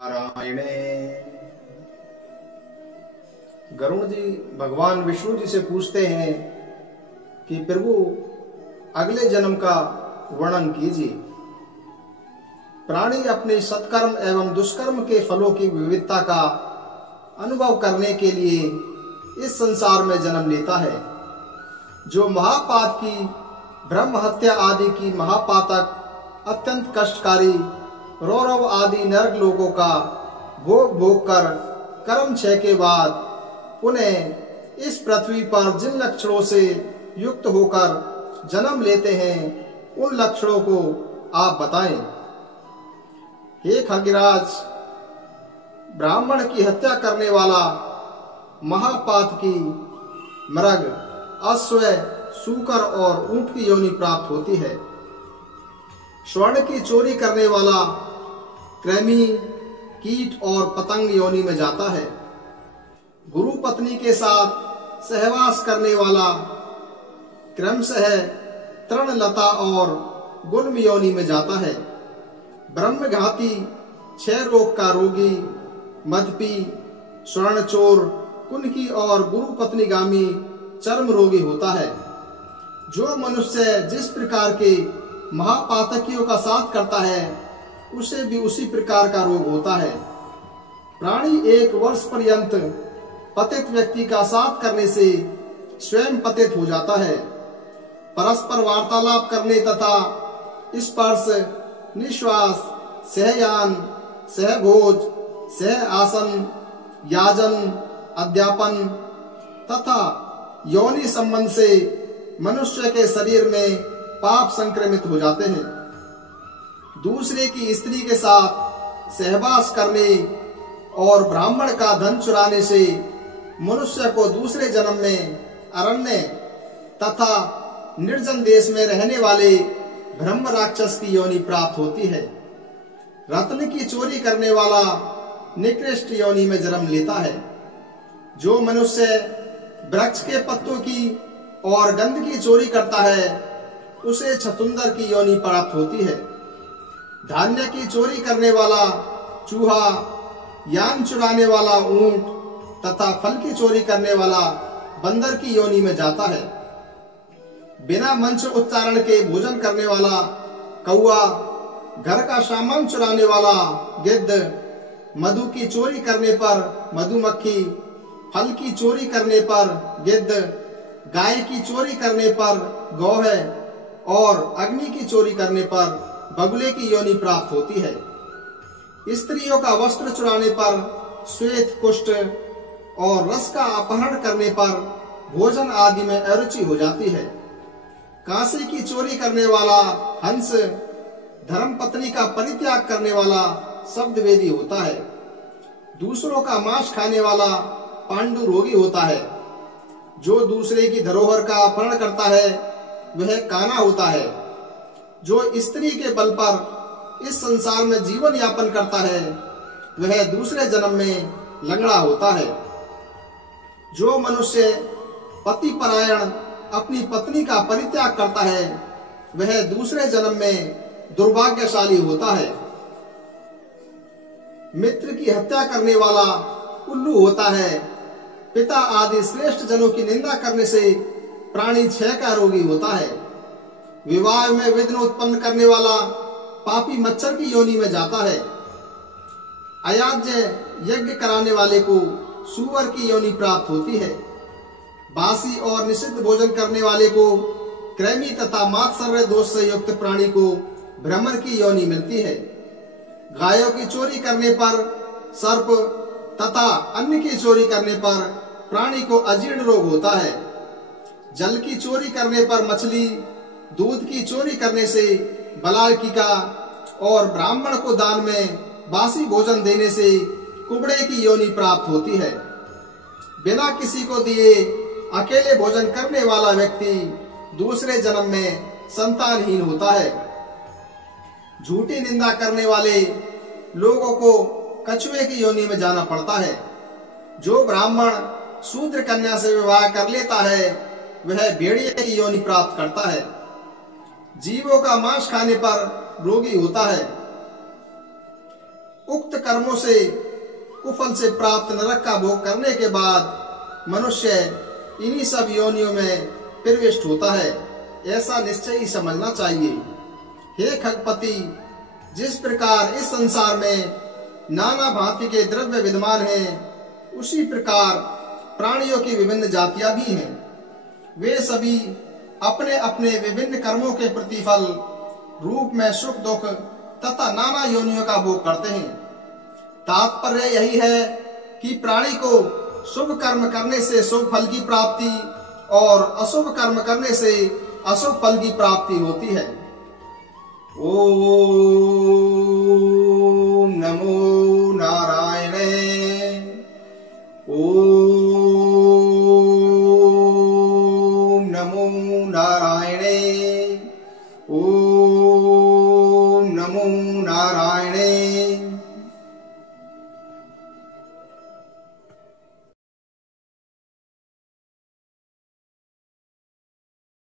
नारायणे। गरुण जी भगवान विष्णु जी से पूछते हैं कि प्रभु अगले जन्म का वर्णन कीजिए। प्राणी अपने सत्कर्म एवं दुष्कर्म के फलों की विविधता का अनुभव करने के लिए इस संसार में जन्म लेता है। जो महापात की ब्रह्म हत्या आदि की महापातक अत्यंत कष्टकारी रौरव आदि नरक लोगों का भोग भोग कर कर्म क्षय के बाद पुनः इस पृथ्वी पर जिन लक्षणों से युक्त होकर जन्म लेते हैं उन लक्षणों को आप बताएं। हे खगिराज, ब्राह्मण की हत्या करने वाला महापातकी मृग, अश्व, सूकर और ऊंट की योनि प्राप्त होती है। स्वर्ण की चोरी करने वाला कृमि, कीट और पतंग योनि में जाता है। गुरु पत्नी के साथ सहवास करने वाला क्रमशः तृणलता और गुल्म योनि में जाता है। ब्रह्मघाती, क्षय रोग का रोगी, मदपी, स्वर्ण चोर, कुनकी और गुरु पत्नीगामी चर्म रोगी होता है। जो मनुष्य जिस प्रकार के महापातकियों का साथ करता है उसे भी उसी प्रकार का रोग होता है। प्राणी 1 वर्ष पर्यंत पतित व्यक्ति का साथ करने से स्वयं पतित हो जाता है। परस्पर वार्तालाप करने तथा स्पर्श, निश्वास, सहयान, सहभोज, सह आसन, याजन, अध्यापन तथा योनि संबंध से मनुष्य के शरीर में पाप संक्रमित हो जाते हैं। दूसरे की स्त्री के साथ सहवास करने और ब्राह्मण का धन चुराने से मनुष्य को दूसरे जन्म में अरण्य तथा निर्जन देश में रहने वाले ब्रह्म राक्षस की योनि प्राप्त होती है। रत्न की चोरी करने वाला निकृष्ट योनि में जन्म लेता है। जो मनुष्य वृक्ष के पत्तों की और गंध की चोरी करता है उसे छतुंदर की योनि प्राप्त होती है। धान्य की चोरी करने वाला चूहा, यान चुराने वाला ऊंट तथा फल की चोरी करने वाला बंदर की योनि में जाता है। बिना मंत्र उच्चारण के भोजन करने वाला कौआ, घर का सामान चुराने वाला गिद्ध, मधु की चोरी करने पर मधुमक्खी, फल की चोरी करने पर गिद्ध, गाय की चोरी करने पर गौह और अग्नि की चोरी करने पर बगुले की योनि प्राप्त होती है। स्त्रियों का वस्त्र चुराने पर श्वेत कुष्ठ और रस का अपहरण करने पर भोजन आदि में अरुचि हो जाती है। कांसे की चोरी करने वाला हंस, धर्म पत्नी का परित्याग करने वाला शब्दवेदी होता है। दूसरों का मांस खाने वाला पांडु रोगी होता है। जो दूसरे की धरोहर का अपहरण करता है वह काना होता है। जो स्त्री के बल पर इस संसार में जीवन यापन करता है वह दूसरे जन्म में लंगड़ा होता है। जो मनुष्य पति परायण अपनी पत्नी का परित्याग करता है वह दूसरे जन्म में दुर्भाग्यशाली होता है। मित्र की हत्या करने वाला उल्लू होता है। पिता आदि श्रेष्ठ जनों की निंदा करने से प्राणी क्षय का रोगी होता है। विवाह में विघ्न उत्पन्न करने वाला पापी मच्छर की योनि में जाता है। अयाज्य यज्ञ कराने वाले को सूअर की योनि प्राप्त होती है। बासी और निषिद्ध भोजन करने वाले को कृमि तथा मात्सर्य दोष से युक्त प्राणी को भ्रमर की योनि मिलती है। गायों की चोरी करने पर सर्प तथा अन्न की चोरी करने पर प्राणी को अजीर्ण रोग होता है। जल की चोरी करने पर मछली, दूध की चोरी करने से बलार्किका और ब्राह्मण को दान में बासी भोजन देने से कुबड़े की योनि प्राप्त होती है। बिना किसी को दिए अकेले भोजन करने वाला व्यक्ति दूसरे जन्म में संतानहीन होता है। झूठी निंदा करने वाले लोगों को कछुए की योनि में जाना पड़ता है। जो ब्राह्मण शूद्र कन्या से विवाह कर लेता है वह भेड़िए की योनि प्राप्त करता है। जीवों का मांस खाने पर रोगी होता है। उक्त कर्मों से कुफल से प्राप्त नरक का भोग करने के बाद मनुष्य इन्हीं सब योनियों में प्रविष्ट होता है, ऐसा निश्चय ही समझना चाहिए। हे खगपति, जिस प्रकार इस संसार में नाना भांति के द्रव्य विद्यमान हैं, उसी प्रकार प्राणियों की विभिन्न जातियां भी हैं। वे सभी अपने अपने विभिन्न कर्मों के प्रतिफल रूप में सुख दुख तथा नाना योनियों का भोग करते हैं। तात्पर्य यही है कि प्राणी को शुभ कर्म करने से शुभ फल की प्राप्ति और अशुभ कर्म करने से अशुभ फल की प्राप्ति होती है। ओम नमो नारायण।